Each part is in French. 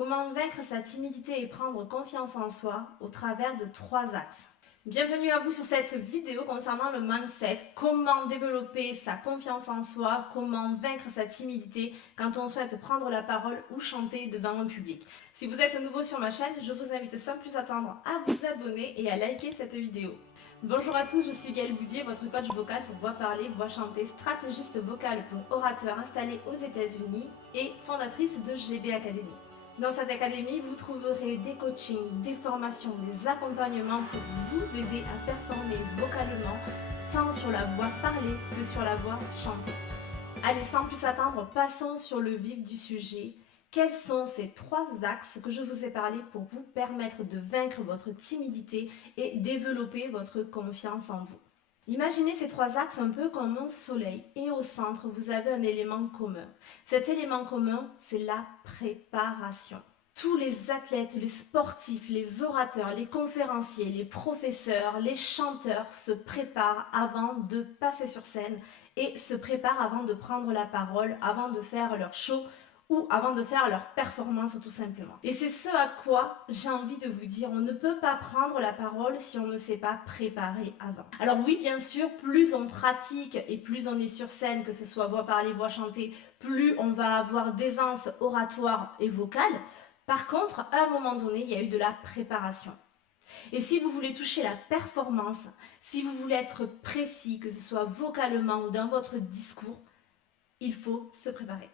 Comment vaincre sa timidité et prendre confiance en soi au travers de 3 axes. Bienvenue à vous sur cette vidéo concernant le mindset, comment développer sa confiance en soi, comment vaincre sa timidité quand on souhaite prendre la parole ou chanter devant un public. Si vous êtes nouveau sur ma chaîne, je vous invite sans plus attendre à vous abonner et à liker cette vidéo. Bonjour à tous, je suis Gaëlle Boudier, votre coach vocal pour voix parler, voix chantée, stratégiste vocale pour orateur installée aux États-Unis et fondatrice de GB Academy. Dans cette académie, vous trouverez des coachings, des formations, des accompagnements pour vous aider à performer vocalement, tant sur la voix parlée que sur la voix chantée. Allez, sans plus attendre, passons sur le vif du sujet. Quels sont ces 3 axes que je vous ai parlé pour vous permettre de vaincre votre timidité et développer votre confiance en vous? Imaginez ces 3 axes un peu comme un soleil et au centre, vous avez un élément commun. Cet élément commun, c'est la préparation. Tous les athlètes, les sportifs, les orateurs, les conférenciers, les professeurs, les chanteurs se préparent avant de passer sur scène et se préparent avant de prendre la parole, avant de faire leur show ou avant de faire leur performance tout simplement. Et c'est ce à quoi j'ai envie de vous dire, on ne peut pas prendre la parole si on ne s'est pas préparé avant. Alors oui, bien sûr, plus on pratique et plus on est sur scène, que ce soit voix parlée, voix chantée, plus on va avoir d'aisance oratoire et vocale. Par contre, à un moment donné, il y a eu de la préparation. Et si vous voulez toucher la performance, si vous voulez être précis, que ce soit vocalement ou dans votre discours, il faut se préparer.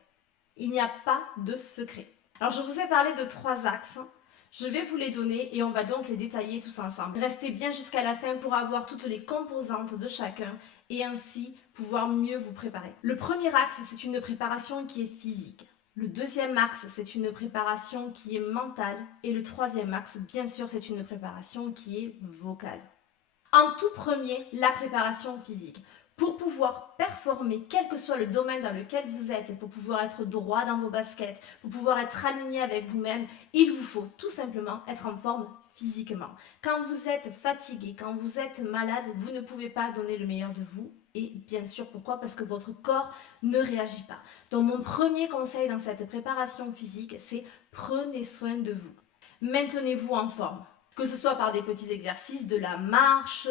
Il n'y a pas de secret. Alors je vous ai parlé de 3 axes. Je vais vous les donner et on va donc les détailler tous ensemble. Restez bien jusqu'à la fin pour avoir toutes les composantes de chacun et ainsi pouvoir mieux vous préparer. Le premier axe, c'est une préparation qui est physique. Le deuxième axe, c'est une préparation qui est mentale. Et le troisième axe, bien sûr, c'est une préparation qui est vocale. En tout premier, la préparation physique. Pour pouvoir performer, quel que soit le domaine dans lequel vous êtes, pour pouvoir être droit dans vos baskets, pour pouvoir être aligné avec vous-même, il vous faut tout simplement être en forme physiquement. Quand vous êtes fatigué, quand vous êtes malade, vous ne pouvez pas donner le meilleur de vous. Et bien sûr, pourquoi? Parce que votre corps ne réagit pas. Donc mon premier conseil dans cette préparation physique, c'est prenez soin de vous. Maintenez-vous en forme. Que ce soit par des petits exercices, de la marche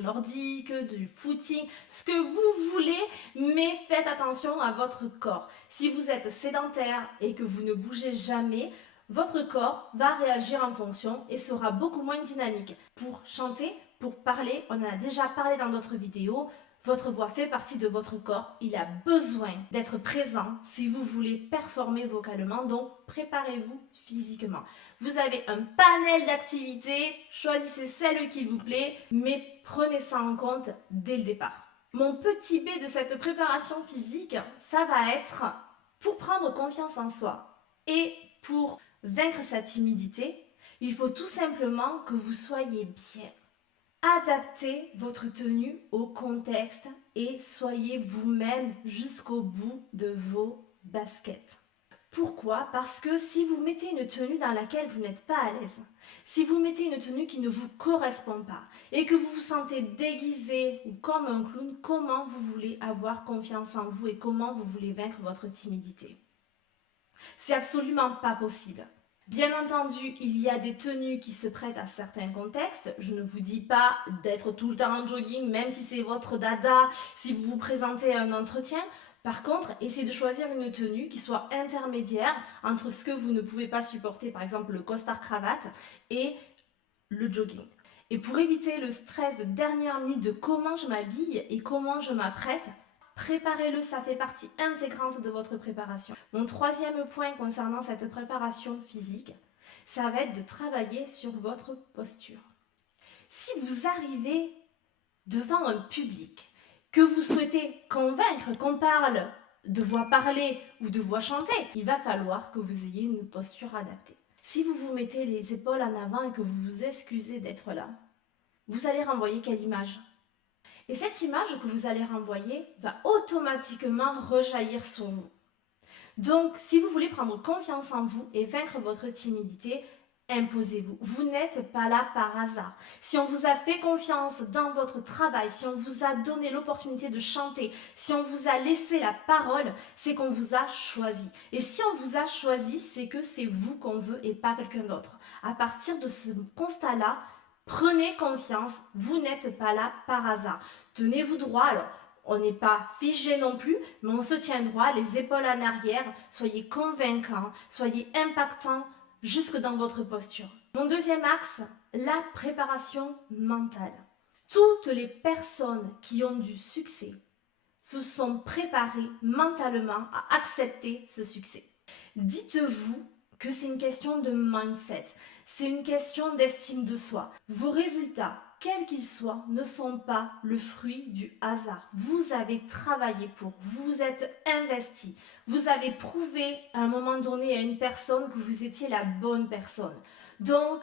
nordique, du footing, ce que vous voulez, mais faites attention à votre corps. Si vous êtes sédentaire et que vous ne bougez jamais, votre corps va réagir en fonction et sera beaucoup moins dynamique. Pour chanter, pour parler, on en a déjà parlé dans d'autres vidéos, votre voix fait partie de votre corps, il a besoin d'être présent si vous voulez performer vocalement, donc préparez-vous physiquement. Vous avez un panel d'activités, choisissez celle qui vous plaît, mais prenez ça en compte dès le départ. Mon petit B de cette préparation physique, ça va être pour prendre confiance en soi et pour vaincre sa timidité, il faut tout simplement que vous soyez bien. Adaptez votre tenue au contexte et soyez vous-même jusqu'au bout de vos baskets. Pourquoi? Parce que si vous mettez une tenue dans laquelle vous n'êtes pas à l'aise, si vous mettez une tenue qui ne vous correspond pas et que vous vous sentez déguisé ou comme un clown, comment vous voulez avoir confiance en vous et comment vous voulez vaincre votre timidité? C'est absolument pas possible. Bien entendu, il y a des tenues qui se prêtent à certains contextes. Je ne vous dis pas d'être tout le temps en jogging, même si c'est votre dada, si vous vous présentez à un entretien. Par contre, essayez de choisir une tenue qui soit intermédiaire entre ce que vous ne pouvez pas supporter, par exemple le costard-cravate, et le jogging. Et pour éviter le stress de dernière minute de comment je m'habille et comment je m'apprête, préparez-le, ça fait partie intégrante de votre préparation. Mon troisième point concernant cette préparation physique, ça va être de travailler sur votre posture. Si vous arrivez devant un public, que vous souhaitez convaincre qu'on parle de voix parlée ou de voix chantée, il va falloir que vous ayez une posture adaptée. Si vous vous mettez les épaules en avant et que vous vous excusez d'être là, vous allez renvoyer quelle image? Et cette image que vous allez renvoyer va automatiquement rejaillir sur vous. Donc, si vous voulez prendre confiance en vous et vaincre votre timidité, imposez-vous. Vous n'êtes pas là par hasard. Si on vous a fait confiance dans votre travail, si on vous a donné l'opportunité de chanter, si on vous a laissé la parole, c'est qu'on vous a choisi. Et si on vous a choisi, c'est que c'est vous qu'on veut et pas quelqu'un d'autre. À partir de ce constat-là, prenez confiance, vous n'êtes pas là par hasard. Tenez-vous droit, alors on n'est pas figé non plus, mais on se tient droit, les épaules en arrière, soyez convaincants, soyez impactants jusque dans votre posture. Mon deuxième axe, la préparation mentale. Toutes les personnes qui ont du succès se sont préparées mentalement à accepter ce succès. Dites-vous que c'est une question de mindset, c'est une question d'estime de soi. Vos résultats, quels qu'ils soient, ne sont pas le fruit du hasard. Vous avez travaillé pour, vous vous êtes investi, vous avez prouvé à un moment donné à une personne que vous étiez la bonne personne. Donc,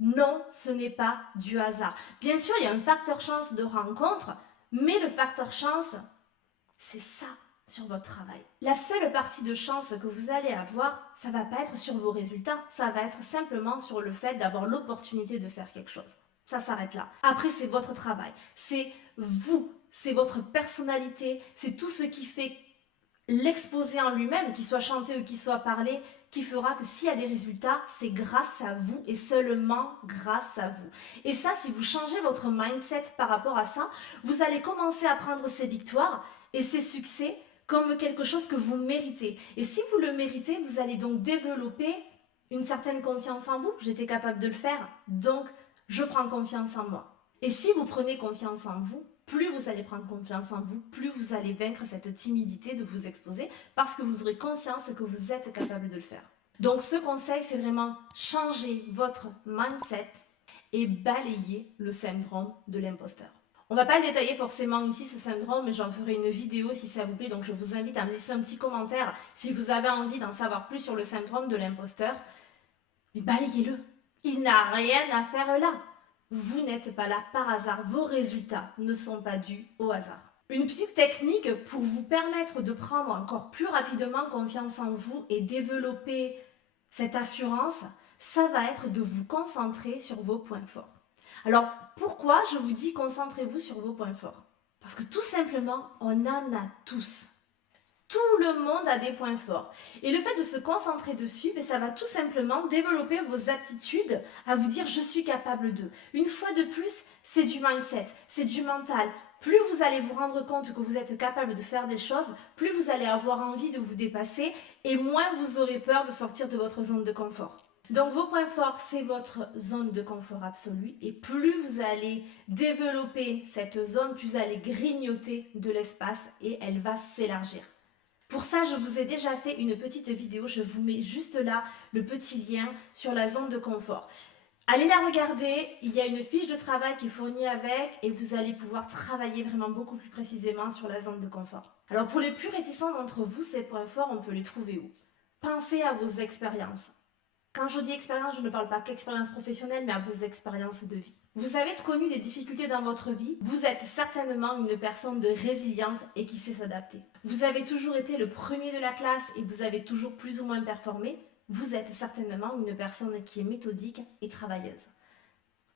non, ce n'est pas du hasard. Bien sûr, il y a un facteur chance de rencontre, mais le facteur chance, c'est ça sur votre travail. La seule partie de chance que vous allez avoir, ça va pas être sur vos résultats, ça va être simplement sur le fait d'avoir l'opportunité de faire quelque chose. Ça s'arrête là. Après, c'est votre travail, c'est vous, c'est votre personnalité, c'est tout ce qui fait l'exposé en lui-même, qu'il soit chanté ou qu'il soit parlé, qui fera que s'il y a des résultats, c'est grâce à vous et seulement grâce à vous. Et ça, si vous changez votre mindset par rapport à ça, vous allez commencer à prendre ces victoires et ces succès comme quelque chose que vous méritez. Et si vous le méritez, vous allez donc développer une certaine confiance en vous. J'étais capable de le faire, donc je prends confiance en moi. Et si vous prenez confiance en vous, plus vous allez prendre confiance en vous, plus vous allez vaincre cette timidité de vous exposer parce que vous aurez conscience que vous êtes capable de le faire. Donc ce conseil, c'est vraiment changer votre mindset et balayer le syndrome de l'imposteur. On ne va pas le détailler forcément ici, ce syndrome, mais j'en ferai une vidéo si ça vous plaît. Donc je vous invite à me laisser un petit commentaire si vous avez envie d'en savoir plus sur le syndrome de l'imposteur. Mais balayez-le. Il n'a rien à faire là. Vous n'êtes pas là par hasard. Vos résultats ne sont pas dus au hasard. Une petite technique pour vous permettre de prendre encore plus rapidement confiance en vous et développer cette assurance, ça va être de vous concentrer sur vos points forts. Alors, pourquoi je vous dis concentrez-vous sur vos points forts? Parce que tout simplement, on en a tous. Tout le monde a des points forts. Et le fait de se concentrer dessus, ça va tout simplement développer vos aptitudes à vous dire je suis capable de. Une fois de plus, c'est du mindset, c'est du mental. Plus vous allez vous rendre compte que vous êtes capable de faire des choses, plus vous allez avoir envie de vous dépasser et moins vous aurez peur de sortir de votre zone de confort. Donc vos points forts, c'est votre zone de confort absolue et plus vous allez développer cette zone, plus vous allez grignoter de l'espace et elle va s'élargir. Pour ça, je vous ai déjà fait une petite vidéo, je vous mets juste là le petit lien sur la zone de confort. Allez la regarder, il y a une fiche de travail qui est fournie avec et vous allez pouvoir travailler vraiment beaucoup plus précisément sur la zone de confort. Alors pour les plus réticents d'entre vous, ces points forts, on peut les trouver où? Pensez à vos expériences. Quand je dis expérience, je ne parle pas qu'expérience professionnelle, mais à vos expériences de vie. Vous avez connu des difficultés dans votre vie, vous êtes certainement une personne de résiliente et qui sait s'adapter. Vous avez toujours été le premier de la classe et vous avez toujours plus ou moins performé, vous êtes certainement une personne qui est méthodique et travailleuse.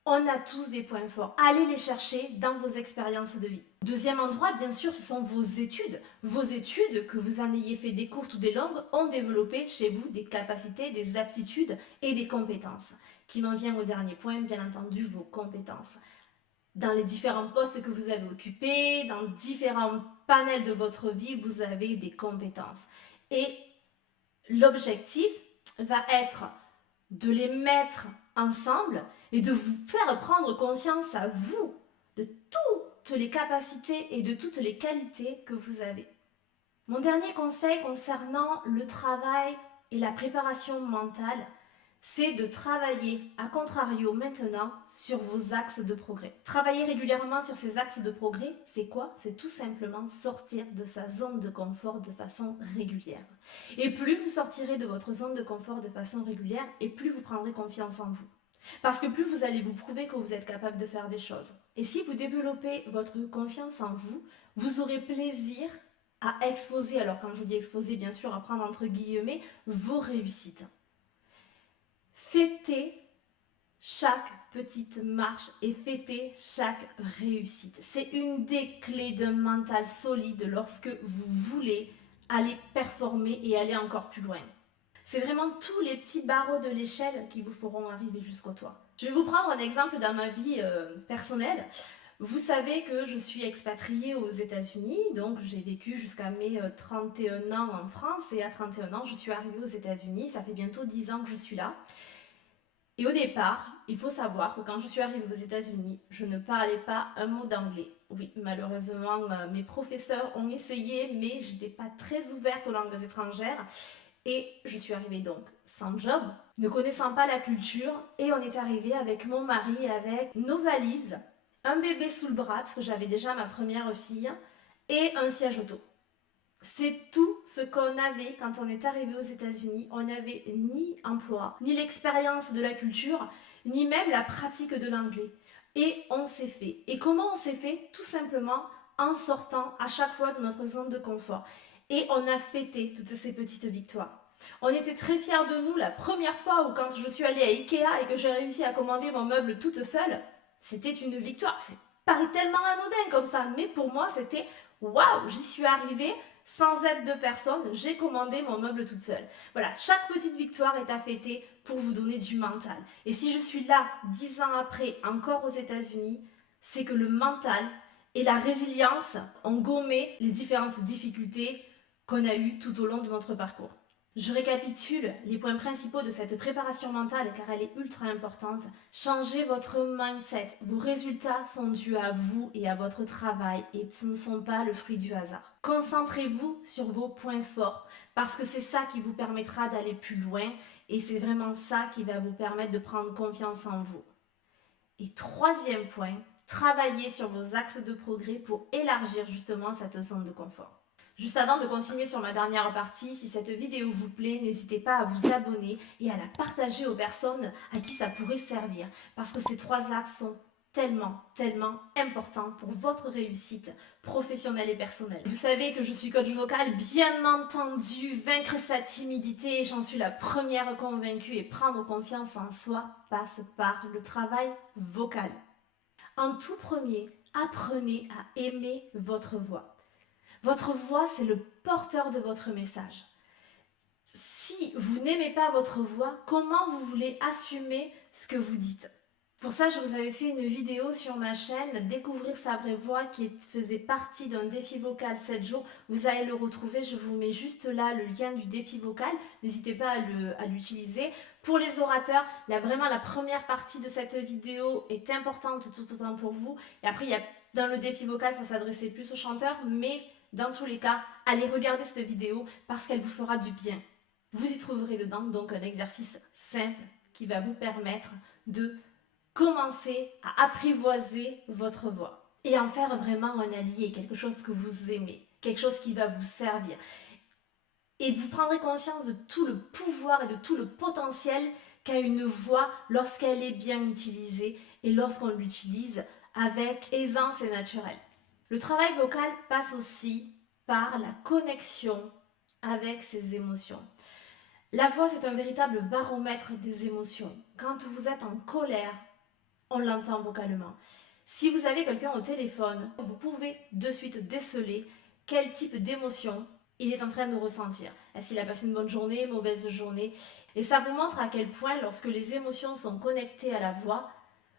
On a tous des points forts. Allez les chercher dans vos expériences de vie. Deuxième endroit, bien sûr, ce sont vos études. Vos études, que vous en ayez fait des courtes ou des longues, ont développé chez vous des capacités, des aptitudes et des compétences. Qui m'en vient au dernier point, bien entendu, vos compétences. Dans les différents postes que vous avez occupés, dans différents panels de votre vie, vous avez des compétences. Et l'objectif va être de les mettre ensemble et de vous faire prendre conscience à vous de toutes les capacités et de toutes les qualités que vous avez. Mon dernier conseil concernant le travail et la préparation mentale, c'est de travailler, à contrario maintenant, sur vos axes de progrès. Travailler régulièrement sur ces axes de progrès, c'est quoi? C'est tout simplement sortir de sa zone de confort de façon régulière. Et plus vous sortirez de votre zone de confort de façon régulière, et plus vous prendrez confiance en vous. Parce que plus vous allez vous prouver que vous êtes capable de faire des choses. Et si vous développez votre confiance en vous, vous aurez plaisir à exposer, alors quand je dis exposer, bien sûr, à prendre entre guillemets, vos réussites. Fêtez chaque petite marche et fêter chaque réussite. C'est une des clés d'un mental solide lorsque vous voulez aller performer et aller encore plus loin. C'est vraiment tous les petits barreaux de l'échelle qui vous feront arriver jusqu'au toit. Je vais vous prendre un exemple dans ma vie personnelle. Vous savez que je suis expatriée aux États-Unis, donc j'ai vécu jusqu'à mes 31 ans en France et à 31 ans, je suis arrivée aux États-Unis. Ça fait bientôt 10 ans que je suis là. Et au départ, il faut savoir que quand je suis arrivée aux États-Unis, je ne parlais pas un mot d'anglais. Oui, malheureusement, mes professeurs ont essayé, mais je n'étais pas très ouverte aux langues étrangères. Et je suis arrivée donc sans job, ne connaissant pas la culture, et on est arrivé avec mon mari, avec nos valises, un bébé sous le bras, parce que j'avais déjà ma première fille, et un siège auto. C'est tout ce qu'on avait quand on est arrivé aux États-Unis. On n'avait ni emploi, ni l'expérience de la culture, ni même la pratique de l'anglais. Et on s'est fait. Et comment on s'est fait? Tout simplement en sortant à chaque fois de notre zone de confort. Et on a fêté toutes ces petites victoires. On était très fiers de nous la première fois où quand je suis allée à Ikea et que j'ai réussi à commander mon meuble toute seule, c'était une victoire. Ça paraît tellement anodin comme ça, mais pour moi c'était waouh, j'y suis arrivée sans aide de personne, j'ai commandé mon meuble toute seule. Voilà, chaque petite victoire est à fêter pour vous donner du mental. Et si je suis là 10 ans après, encore aux États-Unis, c'est que le mental et la résilience ont gommé les différentes difficultés qu'on a eues tout au long de notre parcours. Je récapitule les points principaux de cette préparation mentale car elle est ultra importante. Changez votre mindset. Vos résultats sont dus à vous et à votre travail et ce ne sont pas le fruit du hasard. Concentrez-vous sur vos points forts parce que c'est ça qui vous permettra d'aller plus loin et c'est vraiment ça qui va vous permettre de prendre confiance en vous. Et troisième point, travaillez sur vos axes de progrès pour élargir justement cette zone de confort. Juste avant de continuer sur ma dernière partie, si cette vidéo vous plaît, n'hésitez pas à vous abonner et à la partager aux personnes à qui ça pourrait servir. Parce que ces trois axes sont tellement importants pour votre réussite professionnelle et personnelle. Vous savez que je suis coach vocal, bien entendu, vaincre sa timidité, j'en suis la première convaincue et prendre confiance en soi passe par le travail vocal. En tout premier, apprenez à aimer votre voix. Votre voix, c'est le porteur de votre message. Si vous n'aimez pas votre voix, comment vous voulez assumer ce que vous dites? Pour ça, je vous avais fait une vidéo sur ma chaîne, Découvrir sa vraie voix, qui faisait partie d'un défi vocal 7 jours. Vous allez le retrouver, je vous mets juste là le lien du défi vocal. N'hésitez pas à l'utiliser. Pour les orateurs, là, vraiment la première partie de cette vidéo est importante tout autant pour vous. Et après, dans le défi vocal, ça s'adressait plus aux chanteurs, mais dans tous les cas, allez regarder cette vidéo parce qu'elle vous fera du bien. Vous y trouverez dedans donc un exercice simple qui va vous permettre de commencer à apprivoiser votre voix et en faire vraiment un allié, quelque chose que vous aimez, quelque chose qui va vous servir. Et vous prendrez conscience de tout le pouvoir et de tout le potentiel qu'a une voix lorsqu'elle est bien utilisée et lorsqu'on l'utilise avec aisance et naturel. Le travail vocal passe aussi par la connexion avec ses émotions. La voix, c'est un véritable baromètre des émotions. Quand vous êtes en colère, on l'entend vocalement. Si vous avez quelqu'un au téléphone, vous pouvez de suite déceler quel type d'émotion il est en train de ressentir. Est-ce qu'il a passé une bonne journée, mauvaise journée? Et ça vous montre à quel point, lorsque les émotions sont connectées à la voix,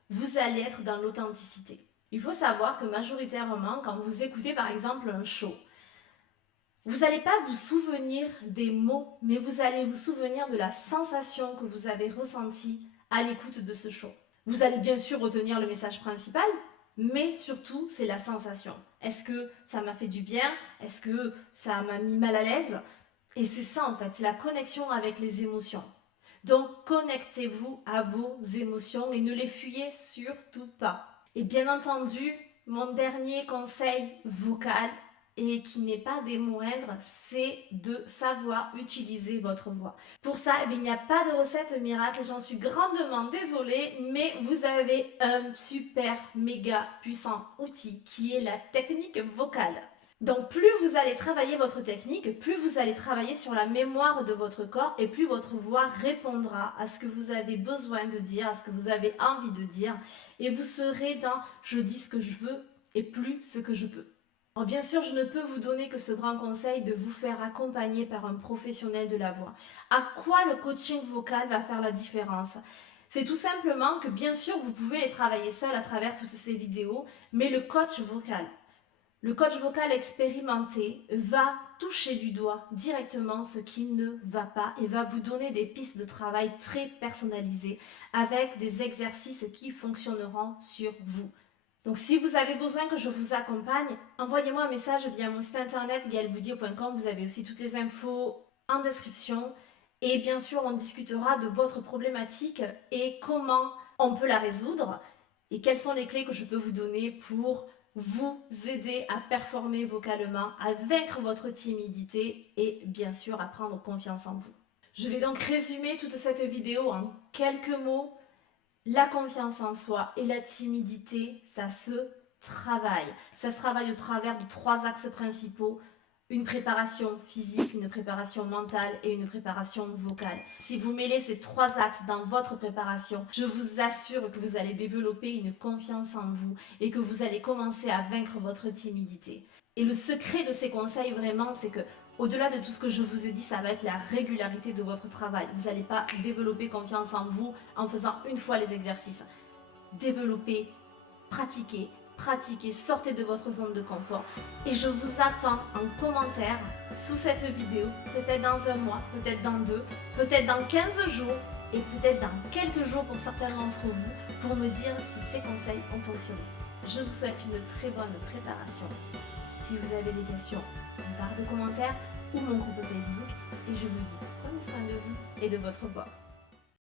vous allez être dans l'authenticité. Il faut savoir que majoritairement, quand vous écoutez par exemple un show, vous n'allez pas vous souvenir des mots, mais vous allez vous souvenir de la sensation que vous avez ressentie à l'écoute de ce show. Vous allez bien sûr retenir le message principal, mais surtout, c'est la sensation. Est-ce que ça m'a fait du bien? Est-ce que ça m'a mis mal à l'aise? Et c'est ça en fait, c'est la connexion avec les émotions. Donc, connectez-vous à vos émotions et ne les fuyez surtout pas. Et bien entendu, mon dernier conseil vocal, et qui n'est pas des moindres, c'est de savoir utiliser votre voix. Pour ça, il n'y a pas de recette miracle, j'en suis grandement désolée, mais vous avez un super méga puissant outil qui est la technique vocale. Donc plus vous allez travailler votre technique, plus vous allez travailler sur la mémoire de votre corps et plus votre voix répondra à ce que vous avez besoin de dire, à ce que vous avez envie de dire. Et vous serez dans « je dis ce que je veux » et plus ce que je peux. Alors bien sûr, je ne peux vous donner que ce grand conseil de vous faire accompagner par un professionnel de la voix. À quoi le coaching vocal va faire la différence ? C'est tout simplement que bien sûr, vous pouvez les travailler seul à travers toutes ces vidéos, mais le coach vocal expérimenté va toucher du doigt directement ce qui ne va pas et va vous donner des pistes de travail très personnalisées avec des exercices qui fonctionneront sur vous. Donc si vous avez besoin que je vous accompagne, envoyez-moi un message via mon site internet gaelboudier.com. Vous avez aussi toutes les infos en description. Et bien sûr, on discutera de votre problématique et comment on peut la résoudre et quelles sont les clés que je peux vous donner pour vous aider à performer vocalement, à vaincre votre timidité et bien sûr à prendre confiance en vous. Je vais donc résumer toute cette vidéo en quelques mots. La confiance en soi et la timidité, ça se travaille. Ça se travaille au travers de 3 axes principaux. Une préparation physique, une préparation mentale et une préparation vocale. Si vous mêlez ces 3 axes dans votre préparation, je vous assure que vous allez développer une confiance en vous et que vous allez commencer à vaincre votre timidité. Et le secret de ces conseils vraiment, c'est que au-delà de tout ce que je vous ai dit, ça va être la régularité de votre travail. Vous n'allez pas développer confiance en vous en faisant une fois les exercices. Développez, pratiquez, sortez de votre zone de confort. Et je vous attends en commentaire sous cette vidéo, peut-être dans 1 mois, peut-être dans 2, peut-être dans 15 jours et peut-être dans quelques jours pour certains d'entre vous, pour me dire si ces conseils ont fonctionné. Je vous souhaite une très bonne préparation. Si vous avez des questions, une barre de commentaires ou mon groupe Facebook. Et je vous dis, prenez soin de vous et de votre voix.